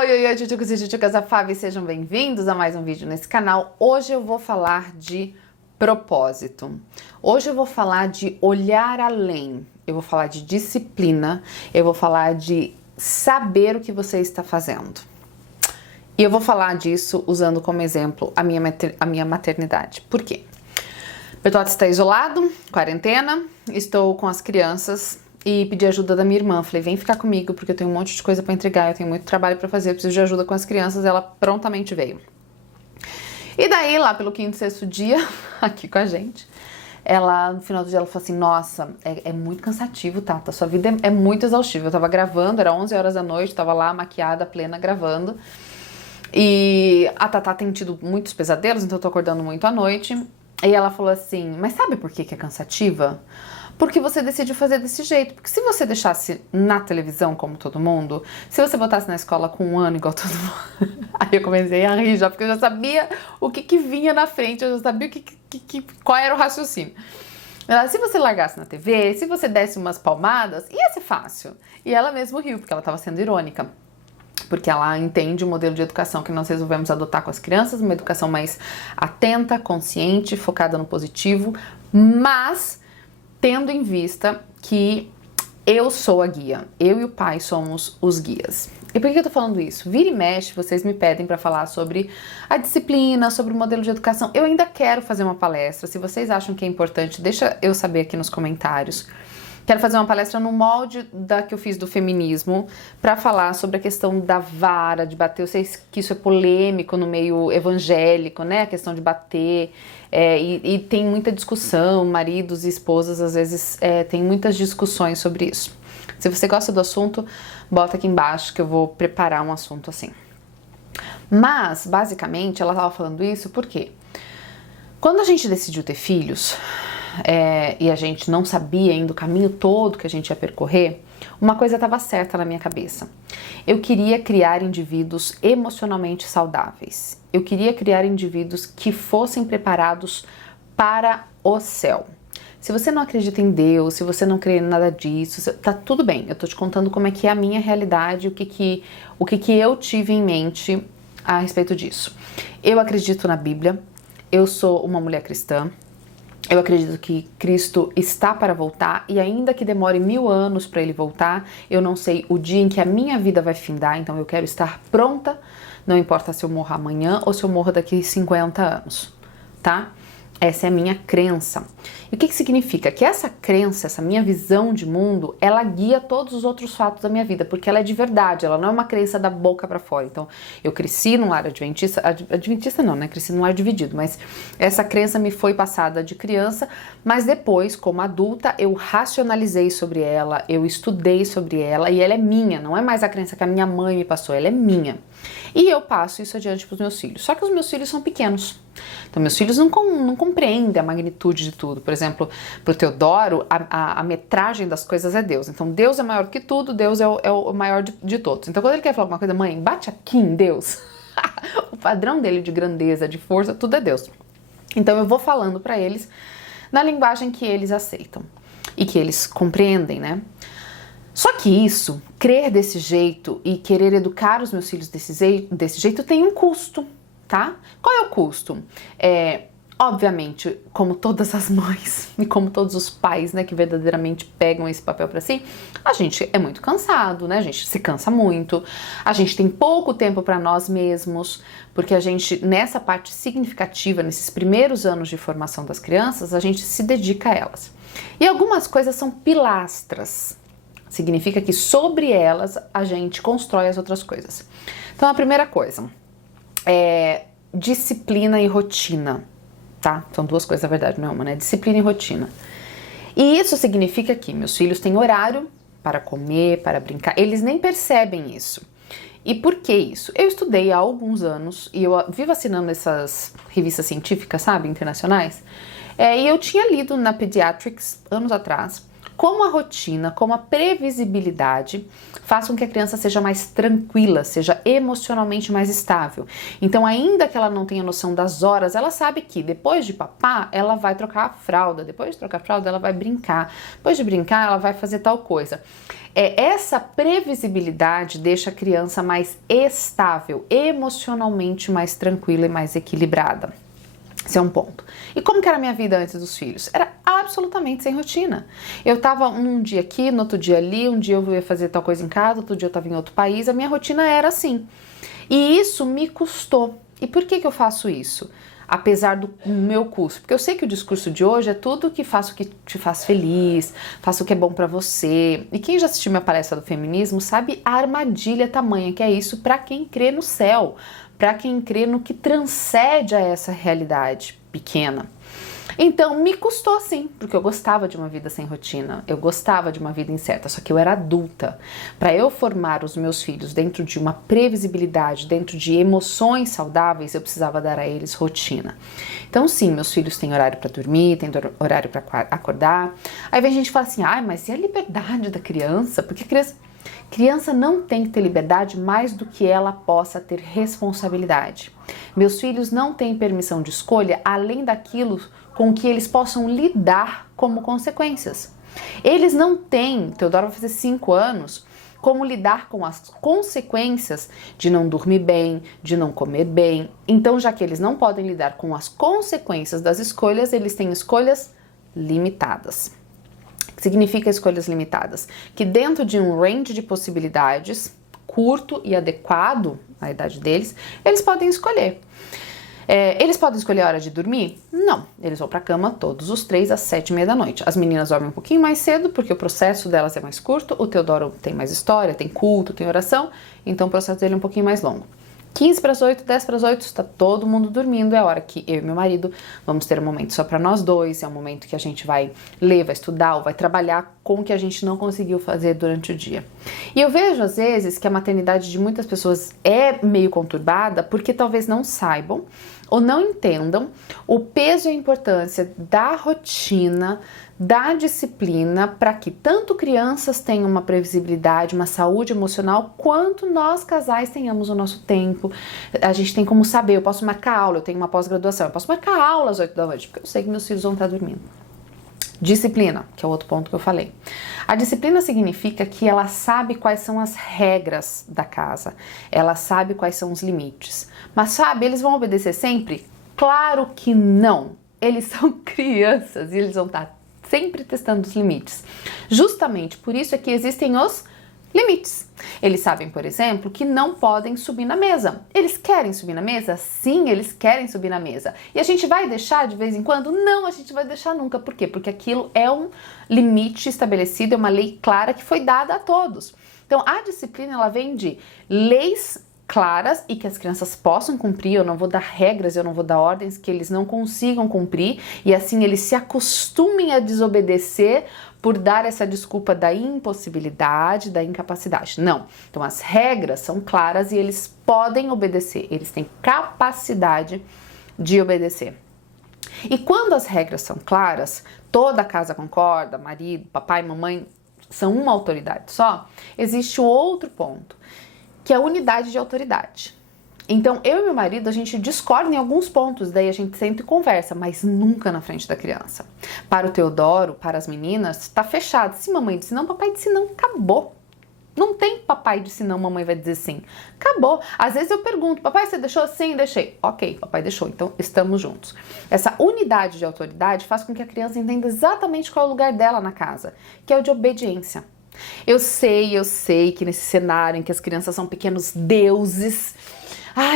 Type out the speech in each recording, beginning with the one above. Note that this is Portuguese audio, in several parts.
Oi, tchutchucos e tchutchucas da Fábio, sejam bem-vindos a mais um vídeo nesse canal. Hoje eu vou falar de propósito. Hoje eu vou falar de olhar além, eu vou falar de disciplina, eu vou falar de saber o que você está fazendo. E eu vou falar disso usando como exemplo a minha maternidade. Por quê? Bertotti está isolado, quarentena, estou com as crianças e pedi ajuda da minha irmã. Falei, vem ficar comigo porque eu tenho um monte de coisa para entregar, eu tenho muito trabalho para fazer, eu preciso de ajuda com as crianças. Ela prontamente veio. E daí, lá pelo quinto, sexto dia, aqui com a gente, ela, no final do dia, ela falou assim, nossa, é muito cansativo, Tata, sua vida é muito exaustiva. Eu tava gravando, era 11 horas da noite, tava lá maquiada, plena, gravando. E a Tata tem tido muitos pesadelos, então eu tô acordando muito à noite. E ela falou assim, mas sabe por que é cansativa? Porque você decidiu fazer desse jeito. Porque se você deixasse na televisão como todo mundo, se você botasse na escola com 1 ano igual todo mundo, aí eu comecei a rir já, porque eu já sabia o que vinha na frente, eu já sabia qual era o raciocínio. Ela, se você largasse na TV, se você desse umas palmadas, ia ser fácil. E ela mesmo riu, porque ela estava sendo irônica. Porque ela entende o modelo de educação que nós resolvemos adotar com as crianças, uma educação mais atenta, consciente, focada no positivo, mas tendo em vista que eu sou a guia, eu e o pai somos os guias. E por que eu tô falando isso? Vira e mexe, vocês me pedem para falar sobre a disciplina, sobre o modelo de educação. Eu ainda quero fazer uma palestra, se vocês acham que é importante, deixa eu saber aqui nos comentários. Quero fazer uma palestra no molde da que eu fiz do feminismo para falar sobre a questão da vara, de bater. Eu sei que isso é polêmico no meio evangélico, né? A questão de bater. E tem muita discussão, maridos e esposas às vezes tem muitas discussões sobre isso. Se você gosta do assunto, bota aqui embaixo que eu vou preparar um assunto assim. Mas, basicamente, ela estava falando isso porque quando a gente decidiu ter filhos... e a gente não sabia ainda o caminho todo que a gente ia percorrer, uma coisa estava certa na minha cabeça. Eu queria criar indivíduos emocionalmente saudáveis. Eu queria criar indivíduos que fossem preparados para o céu. Se você não acredita em Deus, se você não crê em nada disso, tá tudo bem. Eu tô te contando como é que é a minha realidade, o que eu tive em mente a respeito disso. Eu acredito na Bíblia, eu sou uma mulher cristã, eu acredito que Cristo está para voltar e ainda que demore 1000 anos para ele voltar, eu não sei o dia em que a minha vida vai findar, então eu quero estar pronta, não importa se eu morro amanhã ou se eu morro daqui 50 anos, tá? Essa é a minha crença. E o que significa? Que essa crença, essa minha visão de mundo, ela guia todos os outros fatos da minha vida, porque ela é de verdade, ela não é uma crença da boca pra fora. Então, eu cresci num lar adventista não, né? Cresci num lar dividido, mas essa crença me foi passada de criança, mas depois, como adulta, eu racionalizei sobre ela, eu estudei sobre ela e ela é minha, não é mais a crença que a minha mãe me passou, ela é minha. E eu passo isso adiante pros meus filhos. Só que os meus filhos são pequenos. Então, meus filhos não compreendem a magnitude de tudo. Por exemplo, para o Teodoro, a metragem das coisas é Deus. Então, Deus é maior que tudo, Deus é o maior de todos. Então, quando ele quer falar alguma coisa, mãe, bate aqui em Deus. O padrão dele de grandeza, de força, tudo é Deus. Então, eu vou falando para eles na linguagem que eles aceitam e que eles compreendem, né? Só que isso, crer desse jeito e querer educar os meus filhos desse jeito tem um custo, tá? Qual é o custo? Obviamente, como todas as mães e como todos os pais, né, que verdadeiramente pegam esse papel pra si, a gente é muito cansado, né? A gente se cansa muito, a gente tem pouco tempo pra nós mesmos, porque a gente, nessa parte significativa, nesses primeiros anos de formação das crianças, a gente se dedica a elas. E algumas coisas são pilastras. Significa que sobre elas a gente constrói as outras coisas. Então, a primeira coisa é disciplina e rotina, tá? São duas coisas, na verdade, não é uma, né? Disciplina e rotina. E isso significa que meus filhos têm horário para comer, para brincar. Eles nem percebem isso. E por que isso? Eu estudei há alguns anos e eu vivo assinando essas revistas científicas, sabe? Internacionais. E eu tinha lido na Pediatrics, anos atrás, como a rotina, como a previsibilidade faz com que a criança seja mais tranquila, seja emocionalmente mais estável. Então, ainda que ela não tenha noção das horas, ela sabe que depois de papar, ela vai trocar a fralda, depois de trocar a fralda, ela vai brincar, depois de brincar, ela vai fazer tal coisa. Essa previsibilidade deixa a criança mais estável, emocionalmente mais tranquila e mais equilibrada. Esse é um ponto. E como que era a minha vida antes dos filhos? Era absolutamente sem rotina. Eu tava um dia aqui, no outro dia ali, um dia eu ia fazer tal coisa em casa, outro dia eu tava em outro país, a minha rotina era assim. E isso me custou. E por que eu faço isso? Apesar do meu curso, porque eu sei que o discurso de hoje é tudo que faça o que te faz feliz, faça o que é bom pra você. E quem já assistiu minha palestra do feminismo sabe a armadilha tamanha que é isso pra quem crê no céu, pra quem crê no que transcende a essa realidade pequena. Então, me custou sim, porque eu gostava de uma vida sem rotina, eu gostava de uma vida incerta, só que eu era adulta. Para eu formar os meus filhos dentro de uma previsibilidade, dentro de emoções saudáveis, eu precisava dar a eles rotina. Então, sim, meus filhos têm horário para dormir, têm horário para acordar. Aí vem gente e fala assim, mas e a liberdade da criança? Porque criança não tem que ter liberdade mais do que ela possa ter responsabilidade. Meus filhos não têm permissão de escolha além daquilo com que eles possam lidar como consequências. Eles não têm, Teodoro vai fazer 5 anos, como lidar com as consequências de não dormir bem, de não comer bem. Então, já que eles não podem lidar com as consequências das escolhas, eles têm escolhas limitadas. Significa escolhas limitadas, que dentro de um range de possibilidades curto e adequado à idade deles, eles podem escolher. Eles podem escolher a hora de dormir? Não, eles vão para a cama todos os 3 às 7h30 da noite. As meninas dormem um pouquinho mais cedo, porque o processo delas é mais curto, o Teodoro tem mais história, tem culto, tem oração, então o processo dele é um pouquinho mais longo. 15 para as 8, 10 para as 8, está todo mundo dormindo, é a hora que eu e meu marido vamos ter um momento só para nós dois, é um momento que a gente vai ler, vai estudar ou vai trabalhar com o que a gente não conseguiu fazer durante o dia. E eu vejo às vezes que a maternidade de muitas pessoas é meio conturbada porque talvez não saibam ou não entendam o peso e a importância da rotina, da disciplina, para que tanto crianças tenham uma previsibilidade, uma saúde emocional, quanto nós casais tenhamos o nosso tempo. A gente tem como saber, eu posso marcar aula, eu tenho uma pós-graduação, eu posso marcar aula às 8 da noite, porque eu sei que meus filhos vão estar dormindo. Disciplina, que é o outro ponto que eu falei. A disciplina significa que ela sabe quais são as regras da casa, ela sabe quais são os limites. Mas sabe, eles vão obedecer sempre? Claro que não. Eles são crianças e eles vão estar sempre testando os limites. Justamente por isso é que existem os limites. Eles sabem, por exemplo, que não podem subir na mesa. Eles querem subir na mesa? Sim, eles querem subir na mesa. E a gente vai deixar de vez em quando? Não, a gente vai deixar nunca. Por quê? Porque aquilo é um limite estabelecido, é uma lei clara que foi dada a todos. Então, a disciplina, ela vem de leis claras e que as crianças possam cumprir. Eu não vou dar regras, eu não vou dar ordens que eles não consigam cumprir e assim eles se acostumem a desobedecer por dar essa desculpa da impossibilidade, da incapacidade. Não. Então as regras são claras e eles podem obedecer, eles têm capacidade de obedecer. E quando as regras são claras, toda a casa concorda, marido, papai, mamãe são uma autoridade só, existe outro ponto, que é a unidade de autoridade. Então, eu e meu marido, a gente discorda em alguns pontos, daí a gente senta e conversa, mas nunca na frente da criança. Para o Teodoro, para as meninas, tá fechado. Se mamãe disse não, papai disse não, acabou. Não tem papai disse não, mamãe vai dizer sim. Acabou. Às vezes eu pergunto, papai, você deixou? Sim, deixei. Ok, papai deixou, então estamos juntos. Essa unidade de autoridade faz com que a criança entenda exatamente qual é o lugar dela na casa, que é o de obediência. Eu sei que nesse cenário em que as crianças são pequenos deuses,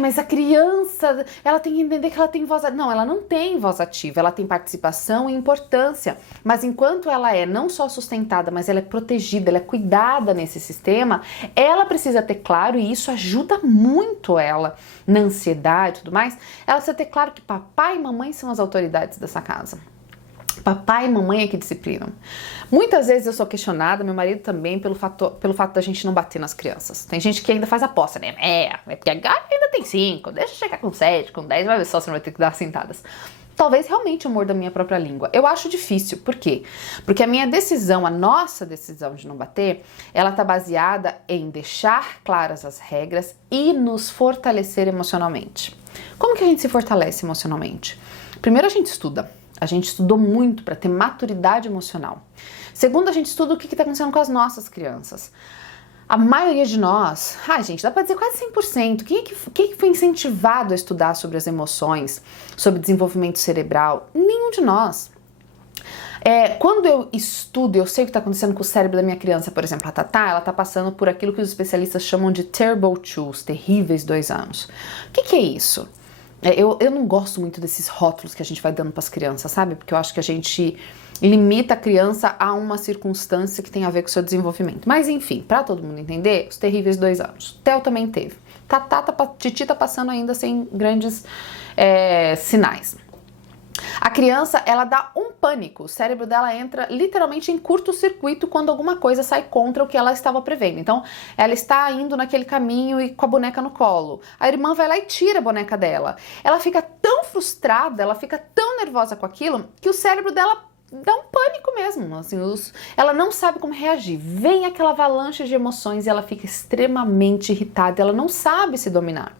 mas a criança, ela tem que entender que ela tem voz ativa. Não, ela não tem voz ativa, ela tem participação e importância. Mas enquanto ela é não só sustentada, mas ela é protegida, ela é cuidada nesse sistema, ela precisa ter claro, e isso ajuda muito ela na ansiedade e tudo mais, ela precisa ter claro que papai e mamãe são as autoridades dessa casa. Papai e mamãe é que disciplinam. Muitas vezes eu sou questionada, meu marido também, pelo fato da gente não bater nas crianças. Tem gente que ainda faz aposta, né? Porque agora ainda tem 5, deixa chegar com 7, com 10, vai ver só se não vai ter que dar sentadas. talvez realmente eu morda a minha própria língua. Eu acho difícil. Por quê? Porque a minha decisão, a nossa decisão de não bater, ela tá baseada em deixar claras as regras e nos fortalecer emocionalmente. Como que a gente se fortalece emocionalmente? Primeiro, a gente estuda. A gente estudou muito para ter maturidade emocional. Segundo, a gente estuda o que está acontecendo com as nossas crianças. A maioria de nós, gente, dá para dizer quase 100%. Quem é que foi incentivado a estudar sobre as emoções, sobre desenvolvimento cerebral? Nenhum de nós. Quando eu estudo, eu sei o que está acontecendo com o cérebro da minha criança. Por exemplo, a Tatá, ela está passando por aquilo que os especialistas chamam de terrible 2, terríveis 2 anos. O que é isso? Eu não gosto muito desses rótulos que a gente vai dando para as crianças, sabe? Porque eu acho que a gente limita a criança a uma circunstância que tem a ver com o seu desenvolvimento. Mas enfim, para todo mundo entender, os terríveis 2 anos. Theo também teve. Titi tá passando ainda sem grandes sinais. A criança, ela dá um pânico, o cérebro dela entra literalmente em curto-circuito quando alguma coisa sai contra o que ela estava prevendo. Então, ela está indo naquele caminho e com a boneca no colo. A irmã vai lá e tira a boneca dela. Ela fica tão frustrada, ela fica tão nervosa com aquilo, que o cérebro dela dá um pânico mesmo, assim, ela não sabe como reagir. Vem aquela avalanche de emoções e ela fica extremamente irritada, ela não sabe se dominar.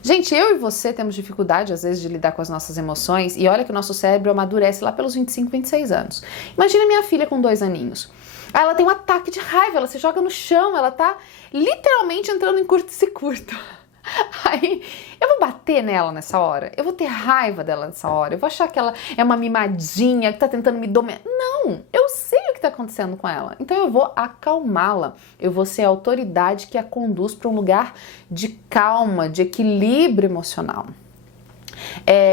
Gente, eu e você temos dificuldade, às vezes, de lidar com as nossas emoções, e olha que o nosso cérebro amadurece lá pelos 25, 26 anos. Imagina minha filha com 2 aninhos. Ela tem um ataque de raiva, ela se joga no chão, ela tá literalmente entrando em curto-circuito. Aí, eu vou bater nela nessa hora, eu vou ter raiva dela nessa hora, eu vou achar que ela é uma mimadinha que tá tentando me dominar. Não, eu sei o que tá acontecendo com ela, então eu vou acalmá-la, eu vou ser a autoridade que a conduz para um lugar de calma, de equilíbrio emocional.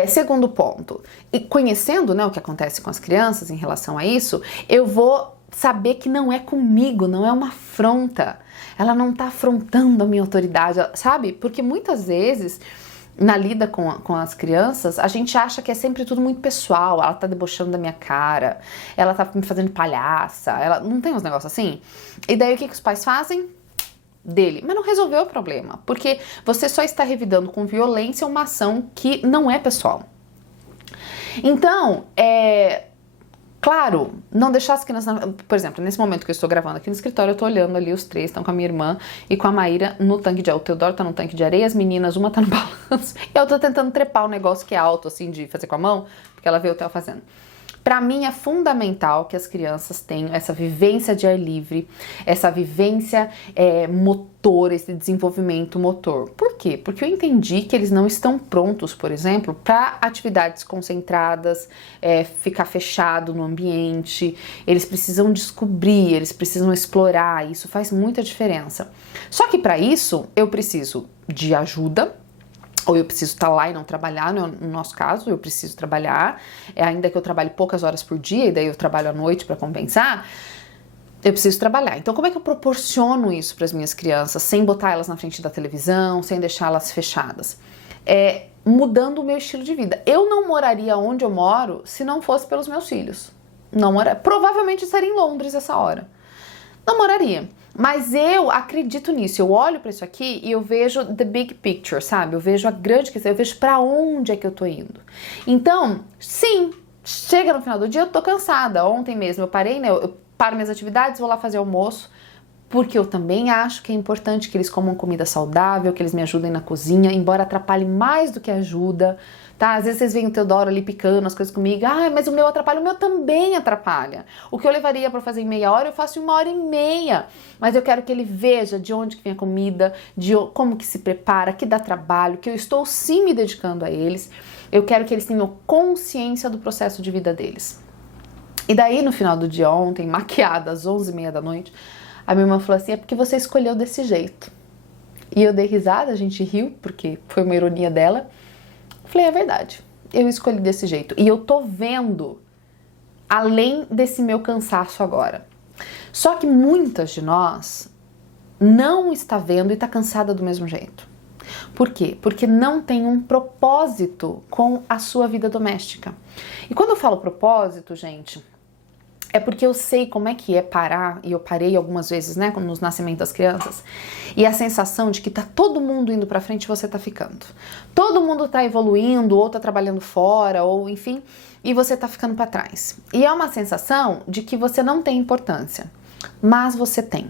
Segundo ponto, e conhecendo, né, o que acontece com as crianças em relação a isso, eu vou saber que não é comigo, não é uma afronta. Ela não tá afrontando a minha autoridade, sabe? Porque muitas vezes, na lida com as crianças, a gente acha que é sempre tudo muito pessoal. Ela tá debochando da minha cara, ela tá me fazendo palhaça, ela não tem uns negócios assim? E daí o que os pais fazem? Dele. Mas não resolveu o problema, porque você só está revidando com violência uma ação que não é pessoal. Então, claro, não deixar as crianças... Por exemplo, nesse momento que eu estou gravando aqui no escritório, eu tô olhando ali, os 3 estão com a minha irmã e com a Maíra no tanque de areia. O Teodoro tá no tanque de areia, as meninas, uma tá no balanço. E eu tô tentando trepar o negócio que é alto, assim, de fazer com a mão, porque ela vê o Theo fazendo. Para mim é fundamental que as crianças tenham essa vivência de ar livre, essa vivência motor, esse desenvolvimento motor. Por quê? Porque eu entendi que eles não estão prontos, por exemplo, para atividades concentradas, ficar fechado no ambiente. Eles precisam descobrir, eles precisam explorar, isso faz muita diferença. Só que para isso eu preciso de ajuda, ou eu preciso estar lá e não trabalhar, no nosso caso, eu preciso trabalhar, ainda que eu trabalhe poucas horas por dia, e daí eu trabalho à noite para compensar, eu preciso trabalhar. Então, como é que eu proporciono isso para as minhas crianças, sem botar elas na frente da televisão, sem deixá-las fechadas? Mudando o meu estilo de vida. Eu não moraria onde eu moro se não fosse pelos meus filhos. Não moraria. Provavelmente estaria em Londres essa hora. Não moraria. Mas eu acredito nisso, eu olho para isso aqui e eu vejo the big picture, sabe? Eu vejo a grande questão, eu vejo para onde é que eu tô indo. Então, sim, chega no final do dia, eu tô cansada. Ontem mesmo eu parei, né? Eu paro minhas atividades, vou lá fazer almoço, porque eu também acho que é importante que eles comam comida saudável, que eles me ajudem na cozinha, embora atrapalhe mais do que ajuda. Tá? Às vezes vocês veem o Teodoro ali picando as coisas comigo. Mas o meu atrapalha. O meu também atrapalha. O que eu levaria para fazer em meia hora, eu faço em 1h30. Mas eu quero que ele veja de onde que vem a comida, como que se prepara, que dá trabalho, que eu estou sim me dedicando a eles. Eu quero que eles tenham consciência do processo de vida deles. E daí, no final do dia ontem, maquiada, às 11h30 da noite, a minha irmã falou assim, é porque você escolheu desse jeito. E eu dei risada, a gente riu, porque foi uma ironia dela. Falei, é verdade, eu escolhi desse jeito. E eu tô vendo além desse meu cansaço agora. Só que muitas de nós não está vendo e está cansada do mesmo jeito. Por quê? Porque não tem um propósito com a sua vida doméstica. E quando eu falo propósito, gente, é porque eu sei como é que é parar, e eu parei algumas vezes, né, nos nascimentos das crianças, e a sensação de que tá todo mundo indo pra frente e você tá ficando. Todo mundo tá evoluindo, ou tá trabalhando fora, ou enfim, e você tá ficando pra trás. E é uma sensação de que você não tem importância, mas você tem.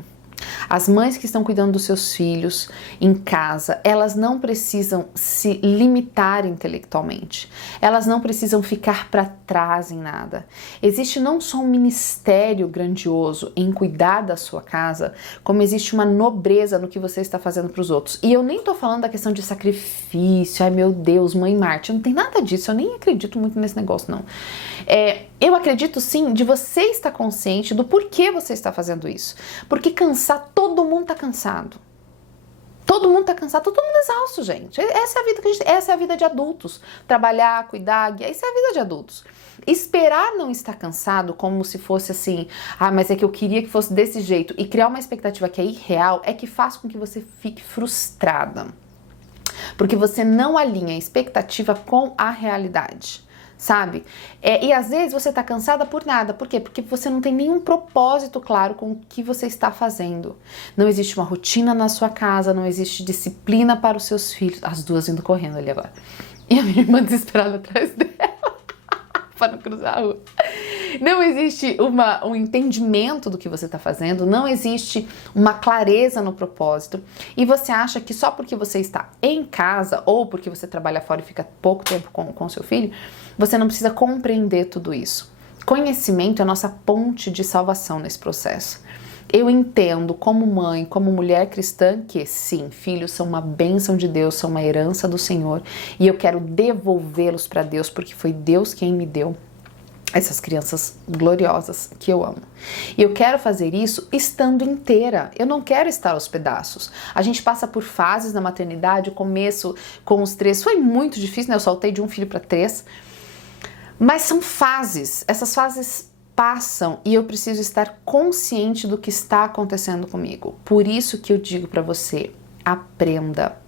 As mães que estão cuidando dos seus filhos em casa, elas não precisam se limitar intelectualmente. Elas não precisam ficar para trás em nada. Existe não só um ministério grandioso em cuidar da sua casa, como existe uma nobreza no que você está fazendo para os outros. E eu nem tô falando da questão de sacrifício, ai meu Deus, mãe Marte, não tem nada disso, eu nem acredito muito nesse negócio não. Eu acredito sim de você estar consciente do porquê você está fazendo isso. Porque cansar, todo mundo tá cansado. Todo mundo tá cansado, todo mundo exausto, gente. Essa é a vida essa é a vida de adultos. Trabalhar, cuidar, guiar, isso é a vida de adultos. Esperar não estar cansado como se fosse assim, mas é que eu queria que fosse desse jeito, e criar uma expectativa que é irreal, é que faz com que você fique frustrada. Porque você não alinha a expectativa com a realidade. Sabe? E às vezes você tá cansada por nada. Por quê? Porque você não tem nenhum propósito claro com o que você está fazendo. Não existe uma rotina na sua casa, não existe disciplina para os seus filhos. As duas indo correndo ali agora. E a minha irmã desesperada atrás dela para não cruzar a rua. Não existe um entendimento do que você está fazendo, não existe uma clareza no propósito, e você acha que só porque você está em casa ou porque você trabalha fora e fica pouco tempo com seu filho, você não precisa compreender tudo isso. Conhecimento é a nossa ponte de salvação nesse processo. Eu entendo como mãe, como mulher cristã, que sim, filhos são uma bênção de Deus, são uma herança do Senhor, e eu quero devolvê-los para Deus porque foi Deus quem me deu essas crianças gloriosas que eu amo. E eu quero fazer isso estando inteira. Eu não quero estar aos pedaços. A gente passa por fases na maternidade. O começo com os 3 foi muito difícil, né? Eu saltei de um filho para 3. Mas são fases. Essas fases passam e eu preciso estar consciente do que está acontecendo comigo. Por isso que eu digo para você, aprenda.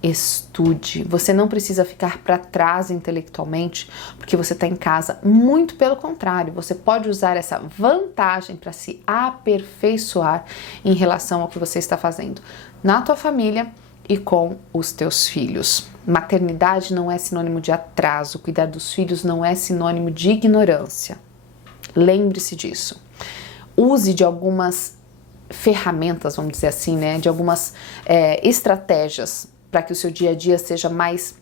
Estude, você não precisa ficar para trás intelectualmente porque você está em casa, muito pelo contrário, você pode usar essa vantagem para se aperfeiçoar em relação ao que você está fazendo na tua família e com os teus filhos. Maternidade não é sinônimo de atraso, cuidar dos filhos não é sinônimo de ignorância. Lembre-se disso. Use de algumas ferramentas, vamos dizer assim, né, de algumas estratégias para que o seu dia a dia seja mais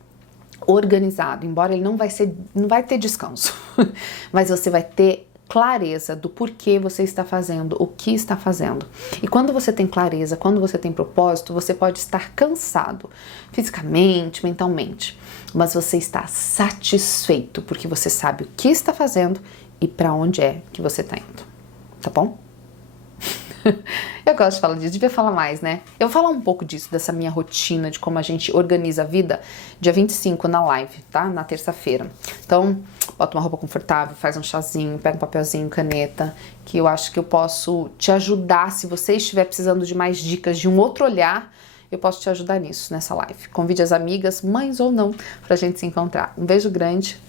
organizado, embora ele não vai ter descanso, mas você vai ter clareza do porquê você está fazendo, o que está fazendo. E quando você tem clareza, quando você tem propósito, você pode estar cansado, fisicamente, mentalmente, mas você está satisfeito, porque você sabe o que está fazendo e para onde é que você está indo, tá bom? Eu gosto de falar disso, devia falar mais, né? Eu vou falar um pouco disso, dessa minha rotina, de como a gente organiza a vida, dia 25 na live, tá? Na terça-feira. Então, bota uma roupa confortável, faz um chazinho, pega um papelzinho, caneta, que eu acho que eu posso te ajudar. Se você estiver precisando de mais dicas, de um outro olhar, eu posso te ajudar nisso, nessa live. Convide as amigas, mães ou não, pra gente se encontrar. Um beijo grande,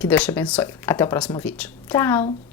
que Deus te abençoe. Até o próximo vídeo. Tchau!